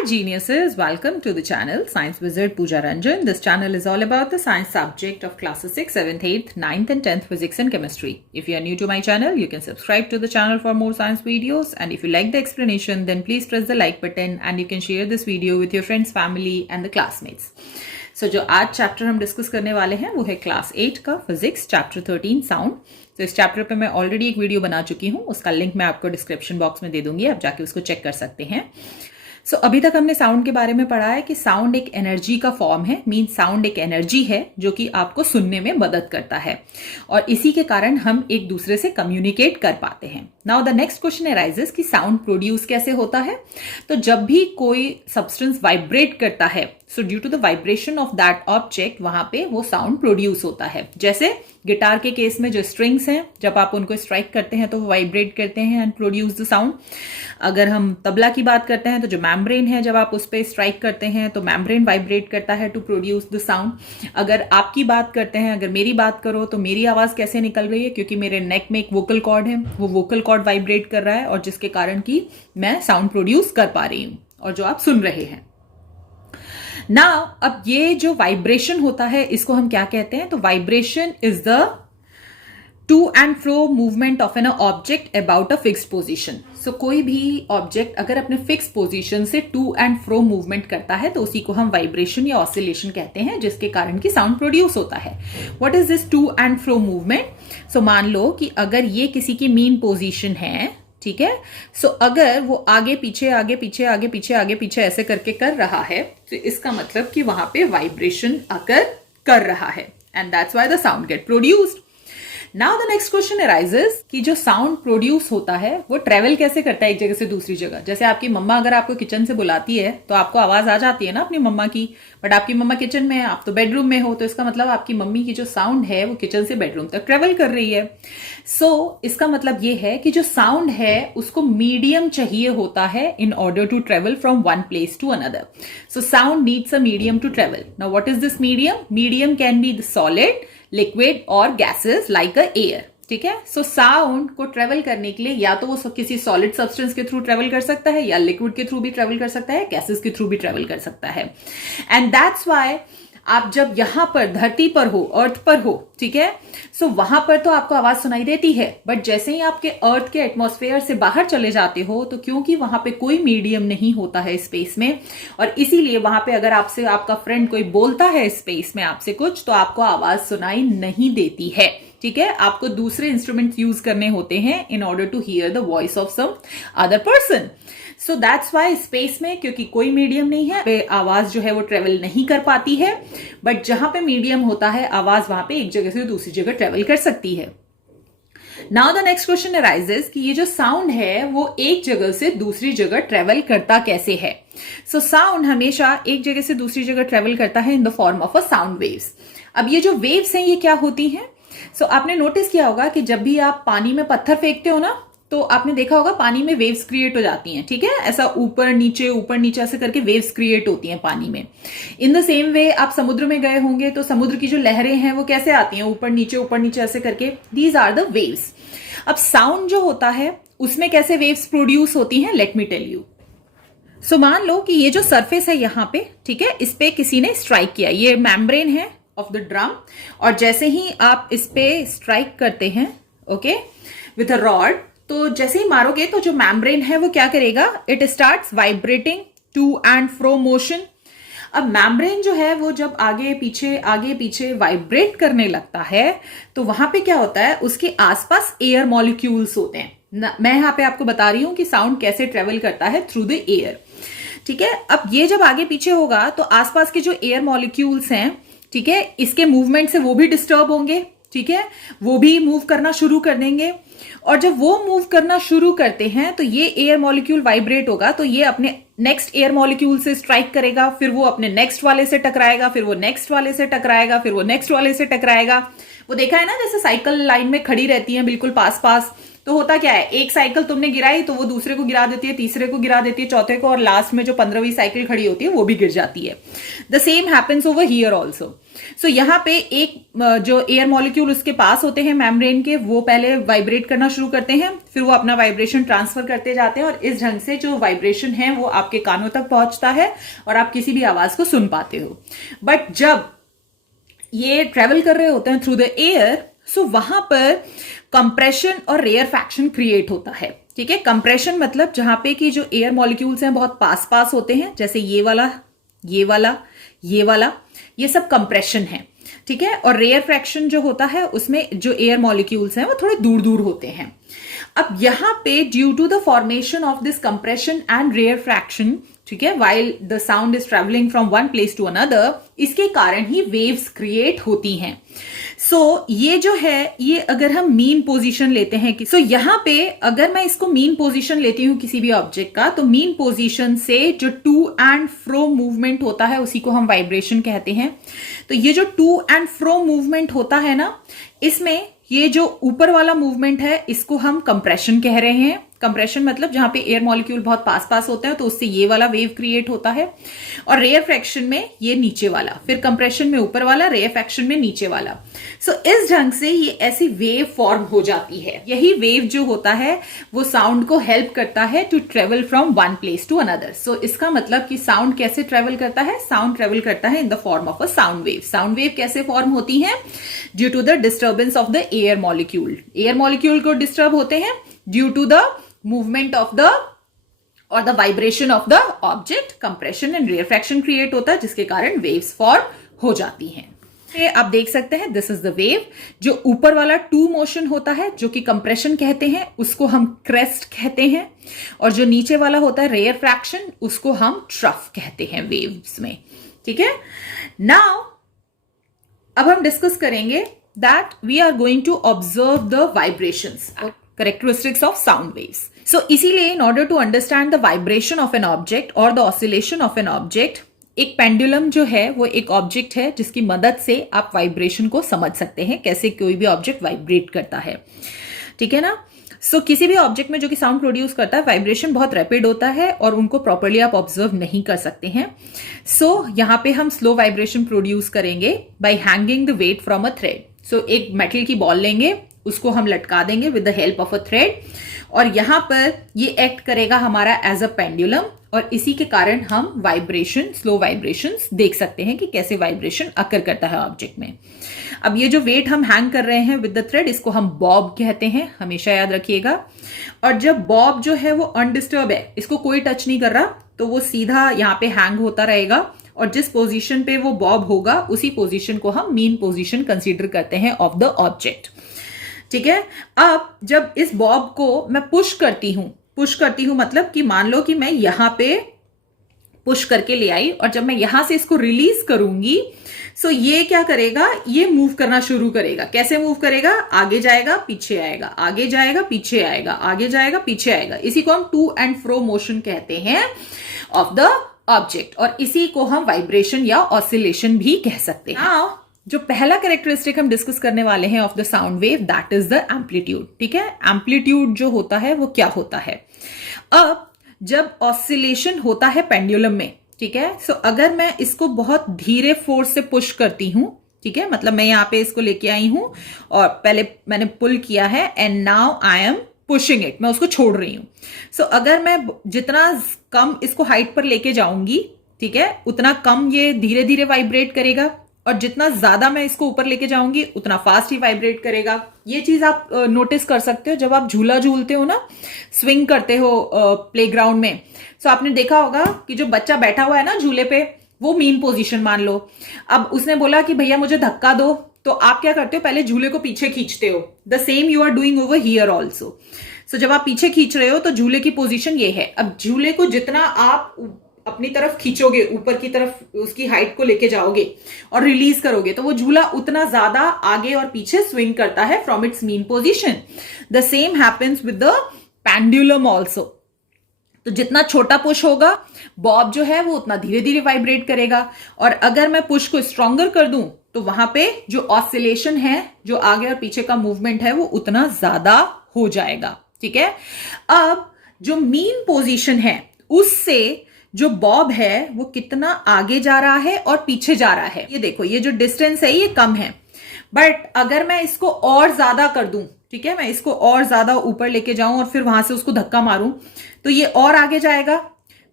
Hi geniuses, welcome to the channel Science Wizard Pooja Ranjan. This channel is all about the science subject of classes 6, 7th, 8th, 9th and 10th physics and chemistry. If you are new to my channel, you can subscribe to the channel for more science videos, and if you like the explanation then please press the like button and you can share this video with your friends, family and the classmates. So जो आज chapter हम discuss करने वाले हैं वो है class 8 का physics chapter 13 sound. तो इस चैप्टर पे मैं ऑलरेडी एक वीडियो बना चुकी हूँ, उसका लिंक मैं आपको डिस्क्रिप्शन बॉक्स में दे दूंगी, आप जाके उसको चेक कर सकते हैं. सो अभी तक हमने साउंड के बारे में पढ़ा है कि साउंड एक एनर्जी का फॉर्म है, मीन साउंड एक एनर्जी है जो कि आपको सुनने में मदद करता है और इसी के कारण हम एक दूसरे से कम्युनिकेट कर पाते हैं. Now the next question arises कि साउंड प्रोड्यूस कैसे होता है. तो जब भी कोई सब्सटेंस वाइब्रेट करता है, so due to the vibration of that object वहां पे वो साउंड प्रोड्यूस होता है. जैसे गिटार के केस में जो स्ट्रिंग्स हैं, जब आप उनको स्ट्राइक करते हैं तो वो वाइब्रेट करते हैं एंड प्रोड्यूस द साउंड. अगर हम तबला की बात करते हैं तो जो मैम्ब्रेन है, जब आप उस पर स्ट्राइक करते हैं तो मैम्ब्रेन वाइब्रेट करता है टू प्रोड्यूस द साउंड. अगर आपकी बात करते हैं, अगर मेरी बात करो तो मेरी आवाज कैसे निकल रही है, क्योंकि मेरे नेक में एक वोकल कॉर्ड है, वो वोकल कॉर्ड वाइब्रेट कर रहा है और जिसके कारण कि मैं साउंड प्रोड्यूस कर पा रही हूं और जो आप सुन रहे हैं. ना अब ये जो वाइब्रेशन होता है इसको हम क्या कहते हैं, तो vibration is the to and fro movement of an object about a fixed position. So कोई भी ऑब्जेक्ट अगर अपने फिक्स पोजीशन से टू एंड फ्रो मूवमेंट करता है तो उसी को हम वाइब्रेशन या ऑसिलेशन कहते हैं, जिसके कारण की साउंड प्रोड्यूस होता है. What is this to and fro movement? So मान लो कि अगर ये किसी की मीन पोजीशन है, ठीक है, सो अगर वो आगे पीछे आगे पीछे आगे पीछे आगे पीछे ऐसे करके कर रहा है तो इसका मतलब कि वहां पे वाइब्रेशन अकर कर रहा है and that's why the sound get produced. Now the next question arises कि जो साउंड प्रोड्यूस होता है वो ट्रेवल कैसे करता है एक जगह से दूसरी जगह. जैसे आपकी मम्मा अगर आपको किचन से बुलाती है तो आपको आवाज आ जाती है ना अपनी मम्मा की, बट आपकी मम्मा किचन में है, आप तो बेडरूम में हो, तो इसका मतलब आपकी मम्मी की जो साउंड है वो किचन से बेडरूम तक ट्रेवल कर रही है. सो इसका मतलब ये है कि जो साउंड है उसको मीडियम चाहिए होता है in order to travel from one place to another. So sound needs a medium to travel. Now what is this medium? Medium can be the solid, liquid और गैसेस लाइक अ एयर. ठीक है, so sound को travel करने के लिए या तो वो किसी सॉलिड सब्सटेंस के थ्रू ट्रेवल कर सकता है या लिक्विड के थ्रू भी ट्रेवल कर सकता है, गैसेस के थ्रू भी ट्रेवल कर सकता है. एंड दैट्स व्हाई आप जब यहां पर धरती पर हो, अर्थ पर हो, ठीक है, सो वहां पर तो आपको आवाज सुनाई देती है, बट जैसे ही आपके अर्थ के एटमॉस्फेयर से बाहर चले जाते हो तो क्योंकि वहां पे कोई मीडियम नहीं होता है स्पेस में, और इसीलिए वहां पे अगर आपसे आपका फ्रेंड कोई बोलता है स्पेस में आपसे कुछ तो आपको आवाज सुनाई नहीं देती है. ठीक है, आपको दूसरे इंस्ट्रूमेंट्स यूज करने होते हैं in order to hear the voice of some other person. So that's why space में क्योंकि कोई मीडियम नहीं है पे आवाज जो है वो ट्रेवल नहीं कर पाती है, बट जहां पे मीडियम होता है आवाज वहां पे एक जगह से दूसरी जगह ट्रेवल कर सकती है. Now the next question arises कि ये जो साउंड है वो एक जगह से दूसरी जगह ट्रेवल करता कैसे है. सो साउंड हमेशा एक जगह से दूसरी जगह ट्रेवल करता है in the form of a sound waves. अब ये जो वेव्स हैं ये क्या होती हैं? सो आपने नोटिस किया होगा कि जब भी आप पानी में पत्थर फेंकते हो ना तो आपने देखा होगा पानी में वेव्स क्रिएट हो जाती हैं. ठीक है, ऐसा ऊपर नीचे ऐसे करके वेव्स क्रिएट होती हैं पानी में. इन द सेम वे आप समुद्र में गए होंगे तो समुद्र की जो लहरें हैं वो कैसे आती हैं, ऊपर नीचे ऐसे करके. These are the waves. अब साउंड जो होता है उसमें कैसे वेव्स प्रोड्यूस होती हैं, let me tell you. So मान लो कि ये जो सरफेस है यहां पे, ठीक है, इस पे किसी ने स्ट्राइक किया, ये मेम्ब्रेन है ऑफ द ड्रम, और जैसे ही आप इस पे स्ट्राइक करते हैं, ओके, विथ अ रॉड, तो जैसे ही मारोगे तो जो मेम्ब्रेन है वो क्या करेगा, it starts vibrating to and fro motion. अब मेम्ब्रेन जो है वो जब आगे पीछे वाइब्रेट करने लगता है तो वहां पे क्या होता है, उसके आसपास एयर मॉलिक्यूल्स होते हैं. मैं यहां पे आपको बता रही हूं कि साउंड कैसे ट्रेवल करता है थ्रू द एयर. ठीक है, अब ये जब आगे पीछे होगा तो आसपास के जो एयर मॉलिक्यूल्स हैं, ठीक है, इसके मूवमेंट से वो भी डिस्टर्ब होंगे. ठीक है, वो भी मूव करना शुरू कर देंगे, और जब वो मूव करना शुरू करते हैं तो ये एयर मॉलिक्यूल वाइब्रेट होगा तो ये अपने नेक्स्ट एयर मॉलिक्यूल से स्ट्राइक करेगा, फिर वो अपने नेक्स्ट वाले से टकराएगा, फिर वो नेक्स्ट वाले से टकराएगा, फिर वो नेक्स्ट वाले से टकराएगा. वो देखा है ना, जैसे साइकिल लाइन में खड़ी रहती है बिल्कुल पास पास, तो होता क्या है, एक साइकिल तुमने गिराई तो वो दूसरे को गिरा देती है, तीसरे को गिरा देती है, चौथे को, और लास्ट में जो 15वीं साइकिल खड़ी होती है वो भी गिर जाती है। The same happens over here also. So यहाँ पे एक जो एयर मॉलिक्यूल उसके पास होते हैं मेम्ब्रेन के, वो पहले वाइब्रेट करना शुरू करते हैं, फिर वो अपना वाइब्रेशन ट्रांसफर करते जाते हैं, और इस ढंग से जो वाइब्रेशन है वो आपके कानों तक पहुंचता है और आप किसी भी आवाज को सुन पाते हो। बट जब ये ट्रेवल कर रहे होते हैं थ्रू द एयर, सो वहां पर कंप्रेशन और रेयरफैक्शन क्रिएट होता है। ठीक है, कंप्रेशन मतलब जहां पे कि जो एयर मॉलिक्यूल्स हैं बहुत पास पास होते हैं, जैसे ये वाला, ये वाला, ये वाला, ये सब कंप्रेशन है। ठीक है, और रेयरफैक्शन जो होता है उसमें जो एयर मॉलिक्यूल्स हैं वो थोड़े दूर दूर होते हैं। अब यहां पे due to the formation of this compression and rarefaction, ठीक है, while the sound is travelling from one place to another, इसके कारण ही वेव्स क्रिएट होती हैं। सो ये जो है, ये अगर हम मीन पोजीशन लेते हैं कि यहां पे अगर मैं इसको मीन पोजीशन लेती हूं किसी भी ऑब्जेक्ट का, तो मीन पोजीशन से जो टू एंड फ्रो मूवमेंट होता है उसी को हम वाइब्रेशन कहते हैं। तो ये जो टू एंड फ्रो मूवमेंट होता है ना, इसमें ये जो ऊपर वाला मूवमेंट है इसको हम कंप्रेशन कह रहे हैं। कंप्रेशन मतलब जहां पे एयर मॉलिक्यूल बहुत पास पास होते हैं तो उससे ये वाला वेव क्रिएट होता है, और रेयरफैक्शन में ये नीचे वाला, फिर कंप्रेशन में ऊपर वाला, रेयरफैक्शन में नीचे वाला। सो इस ढंग से ये ऐसी वेव फॉर्म हो जाती है। यही वेव जो होता है वो साउंड को हेल्प करता है to travel from one place to another. So इसका मतलब कि साउंड कैसे ट्रेवल करता है, साउंड ट्रेवल करता है in the form of a sound wave. Sound wave कैसे फॉर्म होती है? Due to the disturbance of the air molecule. Air molecule को डिस्टर्ब होते हैं due to the movement of the और the vibration of the object, compression and rarefaction create होता है, जिसके कारण वेव्स फॉर्म हो जाती हैं। आप देख सकते हैं दिस इज द वेव। जो ऊपर वाला टू मोशन होता है जो कि कंप्रेशन कहते हैं, उसको हम क्रेस्ट कहते हैं, और जो नीचे वाला होता है रेयरफैक्शन, उसको हम ट्रफ कहते हैं वेव्स में। ठीक है, नाउ अब हम डिस्कस करेंगे that we are going to observe the vibrations, characteristics of sound waves. So इसीलिए in order to understand the vibration of an object or the oscillation of an object, एक pendulum जो है वो एक object है जिसकी मदद से आप वाइब्रेशन को समझ सकते हैं, कैसे कोई भी ऑब्जेक्ट वाइब्रेट करता है। ठीक है ना? सो किसी भी ऑब्जेक्ट में जो कि साउंड प्रोड्यूस करता है, वाइब्रेशन बहुत रैपिड होता है और उनको प्रॉपर्ली आप ऑब्जर्व नहीं कर सकते हैं। सो यहाँ पे हम स्लो वाइब्रेशन प्रोड्यूस करेंगे by hanging the weight from a thread. So एक मेटल की बॉल लेंगे, उसको हम लटका देंगे with the help of a thread, और यहां पर ये एक्ट करेगा हमारा एज अ पेंडुलम, और इसी के कारण हम वाइब्रेशन, स्लो वाइब्रेशंस देख सकते हैं कि कैसे वाइब्रेशन अकर करता है ऑब्जेक्ट में। अब ये जो वेट हम हैंग कर रहे हैं विद द थ्रेड, इसको हम बॉब कहते हैं, हमेशा याद रखिएगा। और जब बॉब जो है वो अनडिस्टर्ब है, इसको कोई टच नहीं कर रहा, तो वो सीधा यहाँ पे हैंग होता रहेगा, और जिस पोजीशन पे वो बॉब होगा उसी पोजीशन को हम मीन पोजीशन कंसीडर करते हैं ऑफ द ऑब्जेक्ट। ठीक है, अब जब इस बॉब को मैं पुश करती हूं मतलब कि मान लो कि मैं यहां पे पुश करके ले आई, और जब मैं यहां से इसको रिलीज करूंगी, सो ये क्या करेगा, ये मूव करना शुरू करेगा। कैसे मूव करेगा? आगे जाएगा, पीछे आएगा, आगे जाएगा, पीछे आएगा, आगे जाएगा, पीछे आएगा। इसी को हम टू एंड फ्रो मोशन कहते हैं ऑफ द ऑब्जेक्ट, और इसी को हम वाइब्रेशन या ऑसिलेशन भी कह सकते हैं। जो पहला कैरेक्टरिस्टिक हम डिस्कस करने वाले हैं of the sound wave, that is the amplitude. ठीक है, एम्पलीट्यूड जो होता है वो क्या होता है? अब जब ऑसिलेशन होता है पेंडुलम में, ठीक है, सो अगर मैं इसको बहुत धीरे फोर्स से पुश करती हूं, ठीक है, मतलब मैं यहां पे इसको लेके आई हूं और पहले मैंने पुल किया है and now I am pushing it, मैं उसको छोड़ रही हूं। सो अगर मैं जितना कम इसको हाइट पर लेके जाऊंगी, ठीक है, उतना कम ये धीरे धीरे वाइब्रेट करेगा, और जितना ज्यादा मैं इसको ऊपर लेके जाऊंगी उतना फास्ट ही वाइब्रेट करेगा। ये चीज आप नोटिस कर सकते हो जब आप झूला झूलते हो ना, स्विंग करते हो प्लेग्राउंड में। सो आपने देखा होगा कि जो बच्चा बैठा हुआ है ना झूले पे, वो मीन पोजीशन मान लो। अब उसने बोला कि भैया मुझे धक्का दो, तो आप क्या करते हो? पहले झूले को पीछे खींचते हो। The same you are doing over here also. So जब आप पीछे खींच रहे हो तो झूले की पोजीशन ये है। अब झूले को जितना आप अपनी तरफ खींचोगे, ऊपर की तरफ उसकी हाइट को लेके जाओगे और रिलीज करोगे, तो वो झूला उतना ज्यादा आगे और पीछे स्विंग करता है from its mean position. The same happens with the pendulum also. तो जितना छोटा पुश होगा, बॉब जो है वो उतना धीरे धीरे वाइब्रेट करेगा, और अगर मैं पुश को स्ट्रॉन्गर कर दूं तो वहां पे जो ऑसिलेशन है, जो आगे और पीछे का मूवमेंट है, वो उतना ज्यादा हो जाएगा। ठीक है। अब जो मीन पोजीशन है उससे जो बॉब है वो कितना आगे जा रहा है और पीछे जा रहा है, ये देखो ये जो डिस्टेंस है ये कम है, बट अगर मैं इसको और ज्यादा कर दूं, ठीक है, मैं इसको और ज्यादा ऊपर लेके जाऊं और फिर वहां से उसको धक्का मारूं तो ये और आगे जाएगा।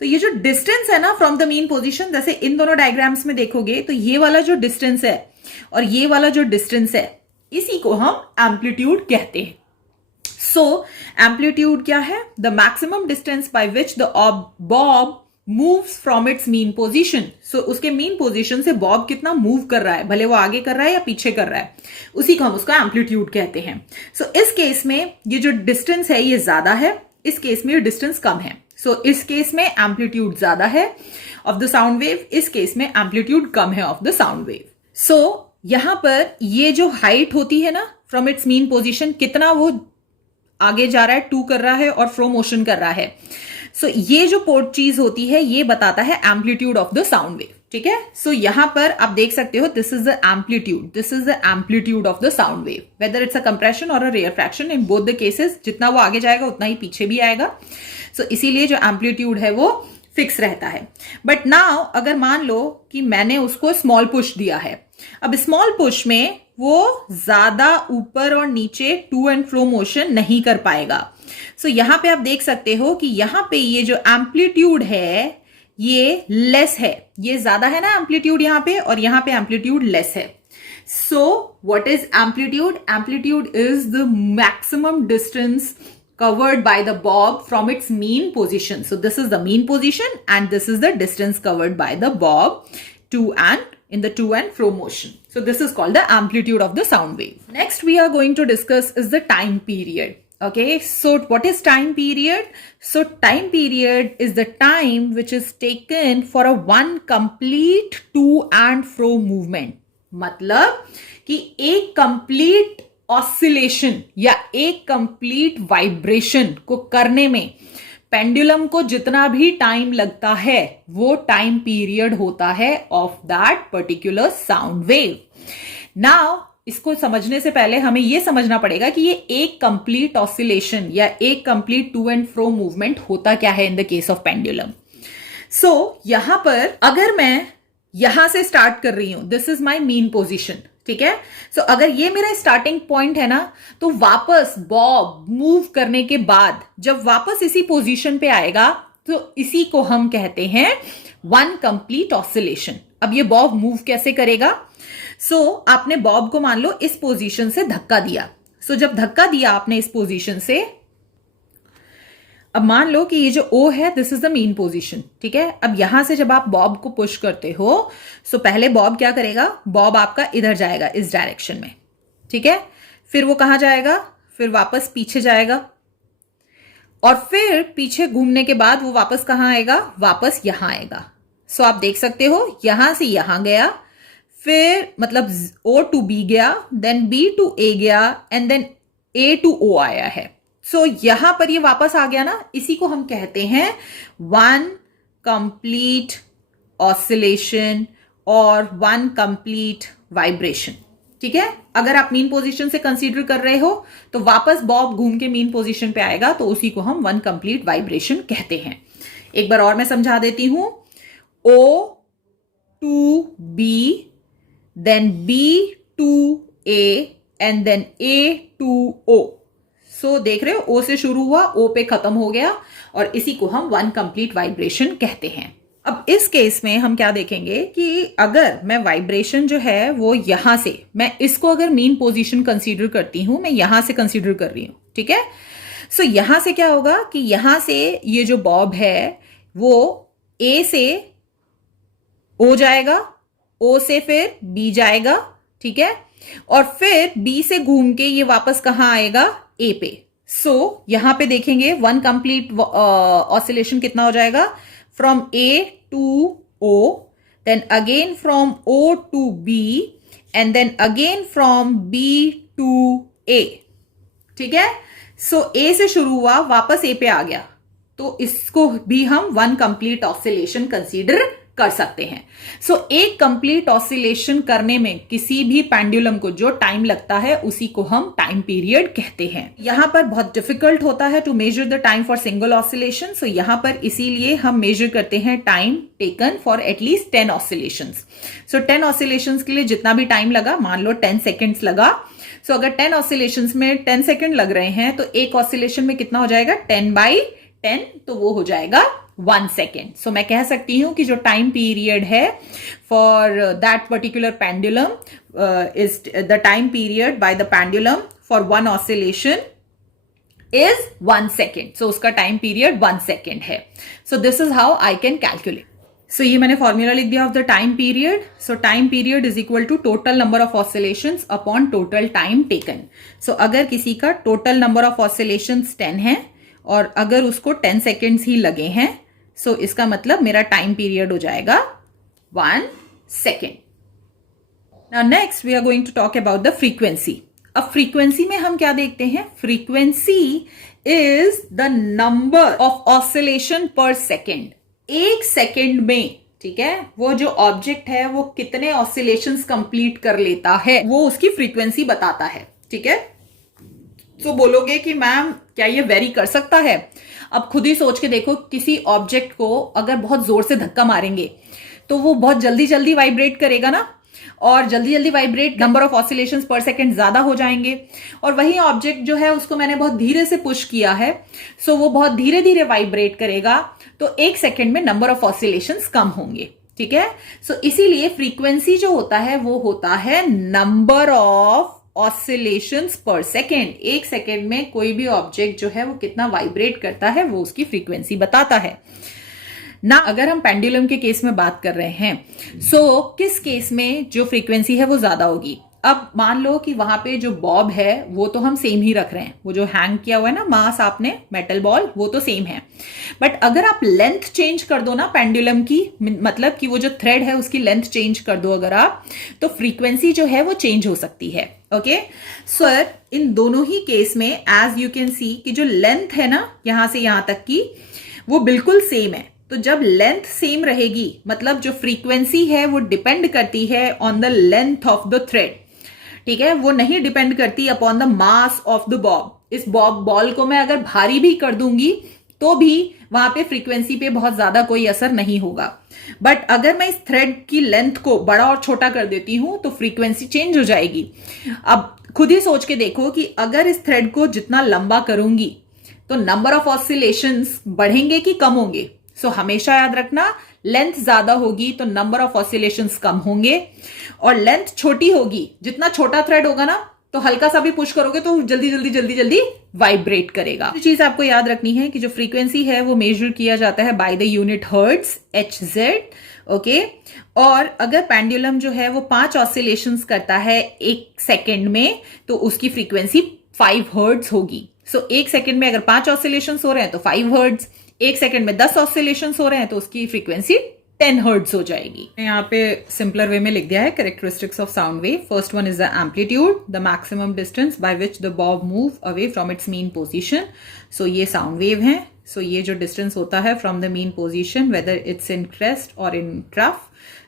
तो ये जो डिस्टेंस है ना फ्रॉम द मीन पोजीशन, जैसे इन दोनों डायग्राम्स में देखोगे तो ये वाला जो डिस्टेंस है और ये वाला जो डिस्टेंस है इसी को हम एम्पलीट्यूड कहते हैं। सो एम्पलीट्यूड क्या है? The maximum distance by which the bob moves from its mean position. So उसके मीन पोजीशन से बॉब कितना मूव कर रहा है, भले वो आगे कर रहा है या पीछे कर रहा है, उसी को हम उसका एम्पलीट्यूड कहते हैं। सो इस केस में ये जो डिस्टेंस है ये ज्यादा है, इस केस में ये डिस्टेंस कम है। सो इस केस में एम्पलीट्यूड ज्यादा है ऑफ द साउंड वेव, इस केस में एम्पलीट्यूड कम है ऑफ द साउंड वेव। सो यहां पर ये जो हाइट होती है ना फ्रॉम इट्स मीन पोजीशन, कितना वो आगे जा रहा है, टू कर रहा है और फ्रो मोशन कर रहा है। सो ये जो पोर्ट चीज होती है ये बताता है amplitude of the sound wave, ठीक है। सो यहां पर आप देख सकते हो this is the amplitude, this is the amplitude of the sound wave, whether it's a compression और a rarefaction, in both the cases जितना वो आगे जाएगा उतना ही पीछे भी आएगा। सो इसीलिए जो एम्पलीट्यूड है वो फिक्स रहता है। बट नाउ अगर मान लो कि मैंने उसको स्मॉल पुश दिया है, अब स्मॉल पुश में वो ज्यादा ऊपर और नीचे टू एंड फ्रो मोशन नहीं कर पाएगा। सो यहां पे आप देख सकते हो कि यहां पे ये जो एम्पलीट्यूड है ये लेस है, ये ज्यादा है ना एम्पलीट्यूड यहां पे, और यहां पे एम्पलीट्यूड लेस है। So what is amplitude? Amplitude is the maximum distance covered by the bob from its mean position. So this is the mean position and this is the distance covered by the bob in the to and fro motion. So this is called the amplitude of the sound wave. Next we are going to discuss is the time period. Okay, so what is time period? So time period is the time which is taken for a one complete to and fro movement. मतलब कि एक complete oscillation या एक complete vibration को करने में pendulum को जितना भी टाइम लगता है वो टाइम पीरियड होता है of that particular sound wave. Now इसको समझने से पहले हमें यह समझना पड़ेगा कि ये एक कंप्लीट ऑसिलेशन या एक complete to and fro movement होता क्या है in the case of pendulum. So यहां पर अगर मैं यहां से स्टार्ट कर रही हूं, this is my mean position, ठीक है। सो अगर ये मेरा स्टार्टिंग पॉइंट है ना, तो वापस बॉब मूव करने के बाद जब वापस इसी पोजीशन पे आएगा तो इसी को हम कहते हैं वन कंप्लीट ऑसिलेशन। अब ये बॉब मूव कैसे करेगा? सो आपने बॉब को मान लो इस पोजीशन से धक्का दिया। सो जब धक्का दिया आपने इस पोजीशन से, अब मान लो कि ये जो O है this is the mean position, ठीक है। अब यहां से जब आप बॉब को पुश करते हो, सो पहले बॉब क्या करेगा? बॉब आपका इधर जाएगा इस डायरेक्शन में, ठीक है। फिर वो कहां जाएगा? फिर वापस पीछे जाएगा और फिर पीछे घूमने के बाद वो वापस कहां आएगा? वापस यहां आएगा। सो आप देख सकते हो यहां से यहां गया, फिर मतलब O to B गया, देन B to A गया and then A to O आया है। सो यहां पर ये वापस आ गया ना, इसी को हम कहते हैं वन कंप्लीट ऑसिलेशन और वन कंप्लीट वाइब्रेशन, ठीक है। अगर आप मीन पोजीशन से कंसीडर कर रहे हो तो वापस बॉब घूम के मीन पोजीशन पे आएगा, तो उसी को हम वन कंप्लीट वाइब्रेशन कहते हैं। एक बार और मैं समझा देती हूं, O to B, then B to A and then A to O। सो देख रहे हो O से शुरू हुआ, O पे खत्म हो गया, और इसी को हम वन कंप्लीट वाइब्रेशन कहते हैं। अब इस केस में हम क्या देखेंगे कि अगर मैं वाइब्रेशन जो है वो यहां से, मैं इसको अगर मीन पोजीशन कंसीडर करती हूं, मैं यहां से कंसीडर कर रही हूं, ठीक है। सो यहां से क्या होगा कि यहां से ये जो बॉब है वो A से O जाएगा, O से फिर B जाएगा, ठीक है, और फिर B से घूम के ये वापस कहां आएगा? A पे। सो यहां पे देखेंगे वन कंप्लीट ऑसिलेशन कितना हो जाएगा? From A to O, then again from O to B and then again from B to A, ठीक है। सो A से शुरू हुआ, वापस A पे आ गया, तो इसको भी हम वन कंप्लीट ऑसिलेशन कंसीडर कर सकते हैं। सो एक कंप्लीट ऑसिलेशन करने में किसी भी पेंडुलम को जो टाइम लगता है उसी को हम टाइम पीरियड कहते हैं। यहां पर बहुत डिफिकल्ट होता है to measure the time for single oscillation. So यहां पर इसीलिए हम मेजर करते हैं time taken for at least 10 oscillations. So 10 oscillations के लिए जितना भी टाइम लगा, मान लो 10 सेकेंड्स लगा। सो अगर 10 ऑसिलेशंस में 10 सेकेंड लग रहे हैं तो एक ऑसिलेशन में कितना हो जाएगा, 10/10, तो वो हो जाएगा 1 सेकेंड। सो मैं कह सकती हूं कि जो टाइम पीरियड है for that particular pendulum is the time period by the pendulum for 1 oscillation is 1 second. So उसका टाइम पीरियड 1 सेकेंड है। So this is how I can calculate. So ये मैंने फॉर्मूला लिख दिया of the time period. So time period is equal to total number of oscillations upon total time taken. So अगर किसी का total number of oscillations 10 है और अगर उसको 10 सेकेंड्स ही लगे हैं, सो इसका मतलब मेरा टाइम पीरियड हो जाएगा 1 second. Now next we are going to talk about the frequency. अब फ्रीक्वेंसी में हम क्या देखते हैं, frequency is the number of oscillation per second. एक सेकेंड में, ठीक है, वो जो ऑब्जेक्ट है वो कितने ऑसिलेशंस कंप्लीट कर लेता है वो उसकी फ्रीक्वेंसी बताता है। ठीक है, तो बोलोगे कि मैम क्या ये वेरी कर सकता है? अब खुद ही सोच के देखो, किसी ऑब्जेक्ट को अगर बहुत जोर से धक्का मारेंगे तो वो बहुत जल्दी जल्दी वाइब्रेट करेगा ना, और जल्दी जल्दी वाइब्रेट, नंबर ऑफ ऑसिलेशंस पर सेकंड ज्यादा हो जाएंगे। और वही ऑब्जेक्ट जो है उसको मैंने बहुत धीरे से पुश किया है, सो वो बहुत धीरे धीरे वाइब्रेट करेगा, तो एक सेकंड में नंबर ऑफ ऑसिलेशंस कम होंगे। ठीक है, सो इसीलिए फ्रीक्वेंसी जो होता है वो होता है नंबर ऑफ ऑसिलेशंस पर सेकेंड। एक सेकेंड में कोई भी ऑब्जेक्ट जो है वो कितना वाइब्रेट करता है वो उसकी फ्रीक्वेंसी बताता है ना। अगर हम पेंडुलम के केस में बात कर रहे हैं, सो किस केस में जो फ्रीक्वेंसी है वो ज्यादा होगी। अब मान लो कि वहां पे जो बॉब है वो तो हम सेम ही रख रहे हैं, वो जो हैंग किया हुआ है ना मास आपने, मेटल बॉल, वो तो सेम है। बट अगर आप लेंथ चेंज कर दो ना पेंडुलम की, मतलब कि वो जो थ्रेड है उसकी लेंथ चेंज कर दो अगर आप, तो फ्रीक्वेंसी जो है वो चेंज हो सकती है। ओके सर, इन दोनों ही केस में एज यू कैन सी कि जो लेंथ है ना यहां से यहां तक की, वो बिल्कुल सेम है। तो जब लेंथ सेम रहेगी, मतलब जो फ्रीक्वेंसी है वो डिपेंड करती है on the length of the thread. ठीक है, वो नहीं डिपेंड करती upon the mass of the Bob. इस बॉल को मैं अगर भारी भी कर दूंगी तो भी वहां पे फ्रीक्वेंसी पे बहुत ज्यादा कोई असर नहीं होगा। बट अगर मैं इस थ्रेड की लेंथ को बड़ा और छोटा कर देती हूं तो फ्रीक्वेंसी चेंज हो जाएगी। अब खुद ही सोच के देखो कि अगर इस थ्रेड को जितना लंबा करूंगी तो नंबर ऑफ ऑसिलेशंस बढ़ेंगे कि कम होंगे। सो हमेशा याद रखना, लेंथ ज्यादा होगी तो नंबर ऑफ ऑसिलेशंस कम होंगे, और लेंथ छोटी होगी, जितना छोटा थ्रेड होगा ना तो हल्का सा भी पुश करोगे तो जल्दी जल्दी जल्दी जल्दी वाइब्रेट करेगा। जो चीज आपको याद रखनी है कि जो फ्रीक्वेंसी है वो मेजर किया जाता है by the unit hertz, HZ। Okay, और अगर पेंडुलम जो है वो 5 ऑसिलेशंस करता है एक सेकेंड में तो उसकी फ्रीक्वेंसी 5 हर्ट्ज होगी। सो एक सेकेंड में अगर 5 ऑसिलेशंस हो रहे हैं तो 5 हर्ट्ज, एक सेकेंड में 10 ऑसिलेशंस हो रहे हैं तो उसकी फ्रीक्वेंसी 10 हर्ट्ज हो जाएगी। यहाँ पे सिंपलर वे में लिख दिया है characteristics of sound wave. First one is the amplitude, the maximum distance by which the bob move away from its mean position. So ये साउंड वेव है। सो ये जो डिस्टेंस होता है from the mean position, whether it's in crest और in trough,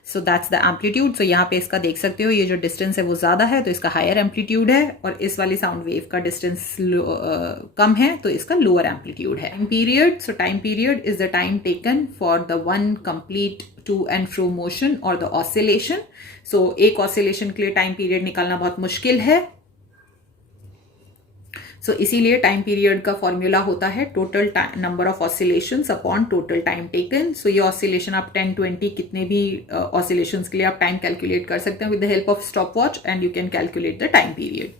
so that's the amplitude. So यहाँ पे इसका देख सकते हो, ये जो डिस्टेंस है वो ज्यादा है तो इसका हायर एम्पलीट्यूड है, और इस वाली साउंड वेव का डिस्टेंस कम है तो इसका लोअर एम्पलीट्यूड है। Time period, so time period is the time taken for the one complete to and fro motion और द ऑसिलेशन। सो एक ऑसिलेशन के लिए टाइम पीरियड निकालना बहुत मुश्किल है, सो इसीलिए टाइम पीरियड का फॉर्मूला होता है total number of oscillations upon total time taken. So ये ऑसिलेशन आप 10, 20 कितने भी ऑसिलेशंस के लिए आप टाइम कैलकुलेट कर सकते हैं with the help of stop watch, and you can calculate the time period.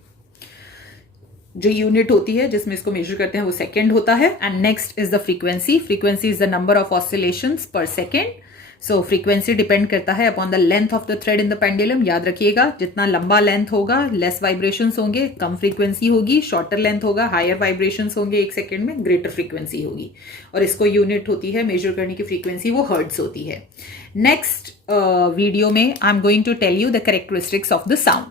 जो यूनिट होती है जिसमें इसको मेजर करते हैं वो सेकेंड होता है। And next is the frequency. Frequency is the number of oscillations पर सेकेंड। सो फ्रीक्वेंसी डिपेंड करता है upon the length of the thread in the pendulum. याद रखिएगा, जितना लंबा लेंथ होगा लेस वाइब्रेशंस होंगे, कम फ्रीक्वेंसी होगी। शॉर्टर लेंथ होगा हायर वाइब्रेशंस होंगे, एक सेकेंड में ग्रेटर फ्रीक्वेंसी होगी। और इसको यूनिट होती है मेजर करने की फ्रीक्वेंसी, वो हर्ट्ज होती है। नेक्स्ट वीडियो में I am going to tell you the characteristics of the sound.